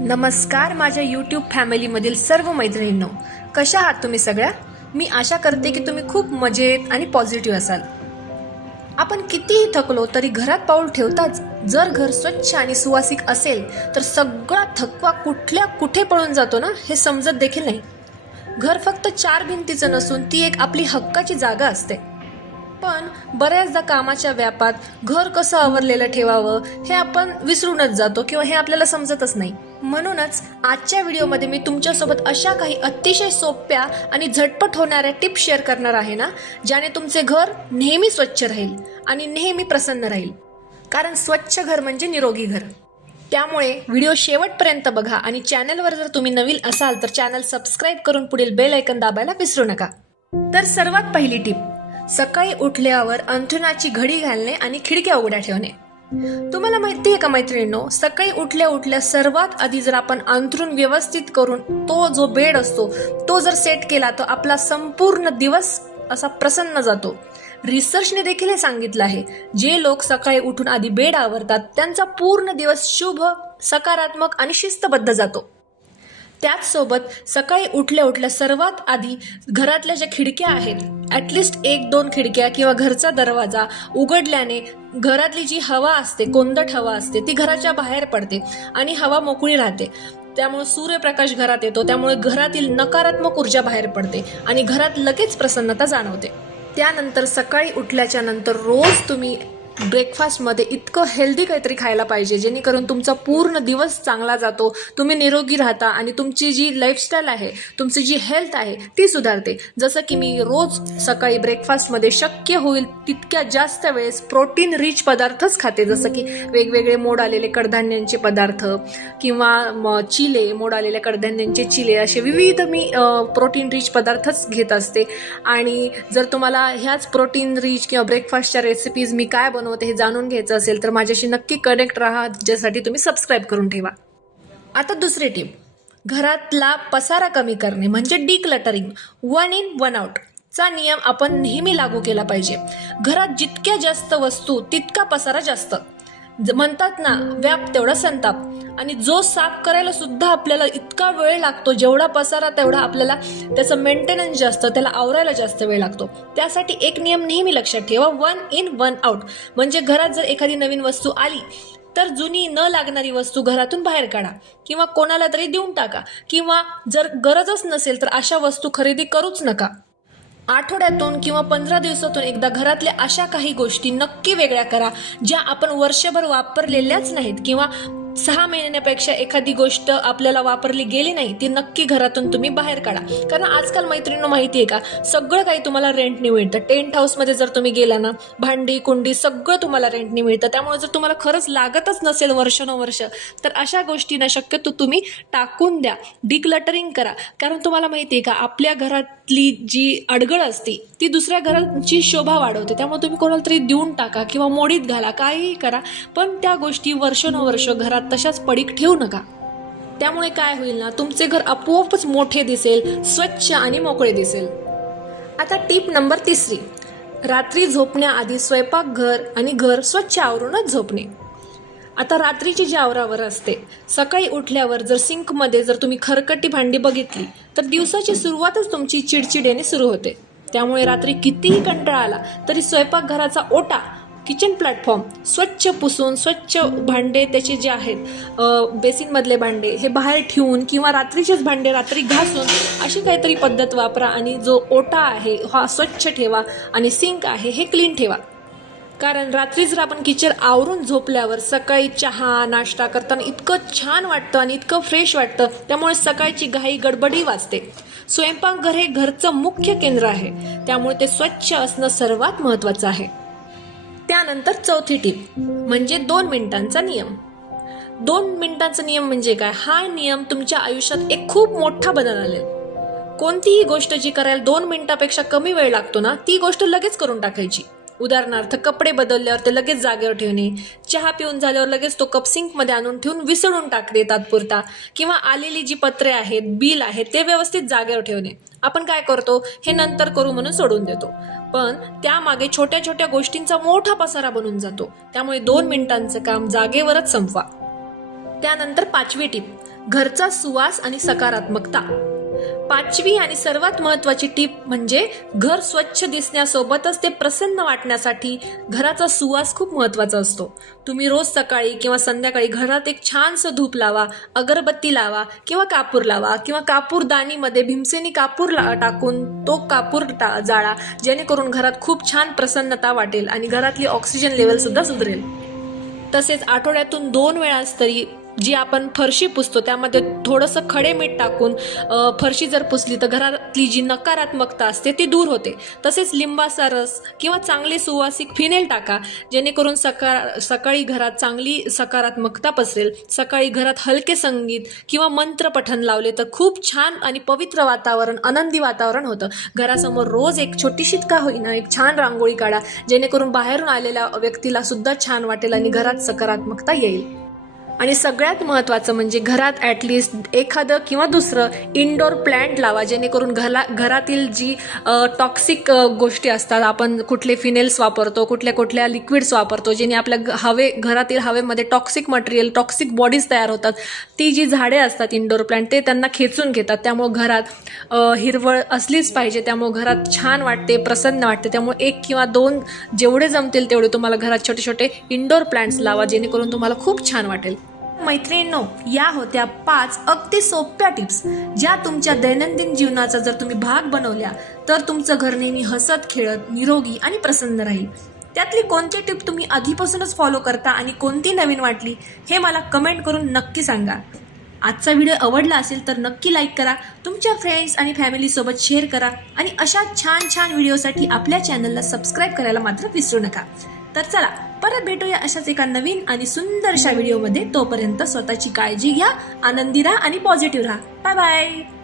नमस्कार माझ्या यूट्यूब फॅमिलीमधील सर्व मैत्रिणींनो, कशा आहात तुम्ही सगळ्या? मी आशा करते की तुम्ही खूप मजेत आणि पॉझिटिव्ह असाल. आपण कितीही थकलो तरी घरात पाऊल ठेवताच. जर घर स्वच्छ आणि सुवासिक असेल तर सगळा थकवा कुठल्या कुठे पळून जातो ना, हे समजत देखील नाही. घर फक्त चार भिंतीचं नसून ती एक आपली हक्काची जागा असते. पण बऱ्याचदा कामाच्या व्यापात घर कसं आवरलेलं ठेवावं हे आपण विसरूनच जातो किंवा हे आपल्याला समजतच नाही. म्हणूनच आजच्या व्हिडिओमध्ये मी तुमच्यासोबत अशा काही अतिशय सोप्या आणि झटपट होणाऱ्या टिप्स शेअर करणार आहे ना, ज्याने तुमचे घर नेहमी स्वच्छ राहील आणि नेहमी प्रसन्न राहील. कारण स्वच्छ घर म्हणजे निरोगी घर. त्यामुळे व्हिडिओ शेवटपर्यंत बघा आणि चॅनलवर जर तुम्ही नवीन असाल तर चॅनल सबस्क्राईब करून पुढील बेल आयकन दाबायला विसरू नका. तर सर्वात पहिली टिप, सकाळी उठल्यावर अंथरुणाची घडी घालणे आणि खिडक्या उघड्या ठेवणे. तुम्हाला माहिती आहे का मैत्रिणींनो, सकाळी उठल्या उठल्या सर्वात आधी जर आपण अंथरूण व्यवस्थित करून तो जो बेड असतो तो जर सेट केला तर आपला संपूर्ण दिवस असा प्रसन्न जातो. रिसर्चने देखील हे सांगितलं आहे, जे लोक सकाळी उठून आधी बेड आवरतात त्यांचा पूर्ण दिवस शुभ, सकारात्मक आणि शिस्तबद्ध जातो. त्याचसोबत सकाळी उठल्या उठल्या सर्वात आधी घरातल्या ज्या खिडक्या आहेत, ॲटलिस्ट 1-2 खिडक्या किंवा घरचा दरवाजा उघडल्याने घरातली जी हवा असते, कोंदट हवा असते, ती घराच्या बाहेर पडते आणि हवा मोकळी राहते. त्यामुळे सूर्यप्रकाश घरात येतो, त्यामुळे घरातील नकारात्मक ऊर्जा बाहेर पडते आणि घरात लगेच प्रसन्नता जाणवते. त्यानंतर सकाळी उठल्याच्या नंतर रोज तुम्ही ब्रेकफास्टमध्ये इतकं हेल्दी काहीतरी खायला पाहिजे जेणेकरून तुमचा पूर्ण दिवस चांगला जातो, तुम्ही निरोगी राहता आणि तुमची जी लाईफस्टाईल आहे, तुमची जी हेल्थ आहे ती सुधारते. जसं की मी रोज सकाळी ब्रेकफास्टमध्ये शक्य होईल तितक्या जास्त वेळेस प्रोटीन रिच पदार्थच खाते. जसं की वेगवेगळे मोड आलेले कडधान्यांचे पदार्थ किंवा चिले, मोड आलेल्या कडधान्यांचे चिले, असे विविध मी प्रोटीन रिच पदार्थच घेत असते. आणि जर तुम्हाला ह्याच प्रोटीन रिच किंवा ब्रेकफास्टच्या रेसिपीज मी काय बनवते हे जाणून घ्यायचं असेल तर माझ्याशी नक्की कनेक्ट राहा, ज्यासाठी तुम्ही सबस्क्राईब करून ठेवा. आता दुसरी टिप, घरातला पसारा कमी करणे म्हणजे डिक्लटरिंग. 1 in 1 out चा नियम आपण नेहमी लागू केला पाहिजे. घरात जितक्या जास्त वस्तू तितका पसारा जास्त. म्हणतात ना, व्याप तेवढा संताप. आणि जो साफ करायला सुद्धा आपल्याला इतका वेळ लागतो, जेवढा पसारा तेवढा आपल्याला त्याचं मेंटेनन्स जास्त, त्याला आवरायला जास्त वेळ लागतो. त्यासाठी एक नियम नेहमी लक्षात ठेवा, 1 in 1 out. म्हणजे घरात जर एखादी नवीन वस्तू आली तर जुनी न लागणारी वस्तू घरातून बाहेर काढा किंवा कोणाला तरी देऊन टाका, किंवा जर गरजच नसेल तर अशा वस्तू खरेदी करूच नका. आठवड्यातून किंवा 15 दिवसातून एकदा घरातल्या अशा काही गोष्टी नक्की वेगळ्या करा ज्या आपण वर्षभर वापरलेल्याच नाहीत, किंवा 6 महिन्यापेक्षा एखादी गोष्ट आपल्याला वापरली गेली नाही ती नक्की घरातून तुम्ही बाहेर काढा. कारण आजकाल मैत्रिणींनो माहिती आहे का, सगळं काही तुम्हाला रेंटने मिळतं. टेंट हाऊसमध्ये जर तुम्ही गेला ना, भांडी कुंडी सगळं तुम्हाला रेंटने मिळतं. त्यामुळे जर तुम्हाला खरंच लागतच नसेल वर्षानुवर्ष तर अशा गोष्टींना शक्यतो तुम्ही टाकून द्या, डिक्लटरिंग करा. कारण तुम्हाला माहिती आहे का, आपल्या घरातली जी अडगळ असते ती दुसऱ्या घराची शोभा वाढवते. त्यामुळे तुम्ही कोणाला तरी देऊन टाका किंवा मोडीत घाला, काहीही करा, पण त्या गोष्टी वर्षानुवर्ष घरात तशाच पडीक ठेवू नका. त्यामुळे काय होईल ना, तुमचे घर आपोआपच मोठे दिसेल, स्वच्छ आणि मोकळे दिसेल. आता टिप नंबर 3, रात्री झोपण्याआधी स्वयंपाकघर आणि घर स्वच्छ आवरूनच झोपणे. आता रात्रीची जी आवरावर असते, सकाळी उठल्यावर जर सिंकमध्ये जर तुम्ही खरकटी भांडी बघितली तर दिवसाची सुरुवातच तुमची चिडचिडेने सुरू होते. त्यामुळे रात्री कितीही कंटाळा आला तरी स्वयंपाकघराचा ओटा, किचन प्लॅटफॉर्म स्वच्छ पुसून, स्वच्छ भांडे त्याचे जे आहेत बेसिनमधले भांडे हे बाहेर ठेवून किंवा रात्रीचेच भांडे रात्री घासून अशी काहीतरी पद्धत वापरा आणि जो ओटा आहे हा स्वच्छ ठेवा आणि सिंक आहे हे क्लीन ठेवा. कारण रात्री जर आपण किचन आवरून झोपल्यावर सकाळी चहा नाश्ता करताना इतकं छान वाटतं आणि इतकं फ्रेश वाटतं, त्यामुळे सकाळची घाई गडबडी वाचते. स्वयंपाकघर हे घरचं मुख्य केंद्र आहे, त्यामुळे ते स्वच्छ असणं सर्वात महत्त्वाचं आहे. त्यानंतर चौथी टिप म्हणजे 2 मिनिटांचा नियम. 2 मिनिटांचा नियम म्हणजे काय? हा नियम तुमच्या आयुष्यात एक खूप मोठा बदल आणेल. कोणतीही गोष्ट जी करायला 2 मिनिटापेक्षा कमी वेळ लागतो ना, ती गोष्ट लगेच करून टाकायची. उदाहरणार्थ, कपडे बदलल्यावर ते लगेच जागेवर ठेवणे, चहा पिऊन झाल्यावर लगेच तो कप सिंकमध्ये आणून ठेवून विसळून टाकणे तात्पुरता, किंवा आलेली जी पत्रे आहेत, बिल आहे ते व्यवस्थित जागेवर ठेवणे. आपण काय करतो, हे नंतर करू म्हणून सोडून देतो, पण त्यामागे छोट्या छोट्या गोष्टींचा मोठा पसारा बनून जातो. त्यामुळे 2 मिनिटांचं काम जागेवरच संपवा. त्यानंतर 5वी टीप, घरचा सुवास आणि सकारात्मकता. पाचवी आणि सर्वात महत्वाची टीप म्हणजे घर स्वच्छ दिसण्यासोबतच ते प्रसन्न वाटण्यासाठी घराचा सुवास खूप महत्वाचा असतो. तुम्ही रोज सकाळी किंवा संध्याकाळी घरात एक छानसं धूप लावा, अगरबत्ती लावा किंवा कापूर लावा किंवा कापूरदानीमध्ये भीमसेनी कापूर टाकून तो कापूर जाळा, जेणेकरून घरात खूप छान प्रसन्नता वाटेल आणि घरातली ऑक्सिजन लेवल सुद्धा सुधरेल. तसेच आठवड्यातून 2 वेळास तरी जी आपण फरशी पुसतो त्यामध्ये थोडंसं खडे मीठ टाकून फरशी जर पुसली तर घरातली जी नकारात्मकता असते ती दूर होते. तसेच लिंबाचा रस किंवा चांगले सुवासिक फिनेल टाका, जेणेकरून सकाळी घरात चांगली सकारात्मकता पसरेल. सकाळी घरात हलके संगीत किंवा मंत्र पठण लावले तर खूप छान आणि पवित्र वातावरण, आनंदी वातावरण होतं. घरासमोर रोज एक छोटीशी का होईना एक छान रांगोळी काढा, जेणेकरून बाहेरून आलेल्या व्यक्तीला सुद्धा छान वाटेल आणि घरात सकारात्मकता येईल. आणि सगळ्यात महत्त्वाचं म्हणजे घरात ॲटलिस्ट एखादं किंवा दुसरं इंडोर प्लॅन्ट लावा, जेणेकरून घरातील जी टॉक्सिक गोष्टी असतात, आपण कुठले फिनेल्स वापरतो, कुठल्या लिक्विड्स वापरतो, जेणे आपल्या घरातील हवेमध्ये टॉक्सिक मटेरियल, टॉक्सिक बॉडीज तयार होतात, ती जी झाडे असतात इंडोर प्लॅन्ट ते त्यांना खेचून घेतात. त्यामुळं घरात हिरवळ असलीच पाहिजे, त्यामुळं घरात छान वाटते, प्रसन्न वाटते. त्यामुळे 1 किंवा 2 जेवढे जमतील तेवढे तुम्हाला घरात छोटे छोटे इंडोर प्लॅन्ट्स लावा, जेणेकरून तुम्हाला खूप छान वाटेल. मैत्रिणींनो, या होत्या 5 अगदी सोप्या टिप्स, ज्या तुमच्या दैनंदिन जीवनाचा जर तुम्ही भाग बनवल्या तर तुमचं घर नेहमी हसत खेळत, निरोगी आणि प्रसन्न राहील. त्यातली कोणती टिप तुम्ही आधीपासूनच फॉलो करता आणि कोणती नवीन वाटली हे मला कमेंट करून नक्की सांगा. आजचा व्हिडिओ आवडला असेल तर नक्की लाईक करा, तुमच्या फ्रेंड्स आणि फॅमिलीसोबत शेअर करा आणि अशा छान छान व्हिडिओसाठी आपल्या चॅनलला सबस्क्राईब करायला मात्र विसरू नका. तर चला, परत भेटूया अशाच एका नवीन आणि सुंदरशा व्हिडिओमध्ये. तोपर्यंत स्वतःची काळजी घ्या, आनंदी राहा आणि पॉझिटिव्ह राहा. Bye bye.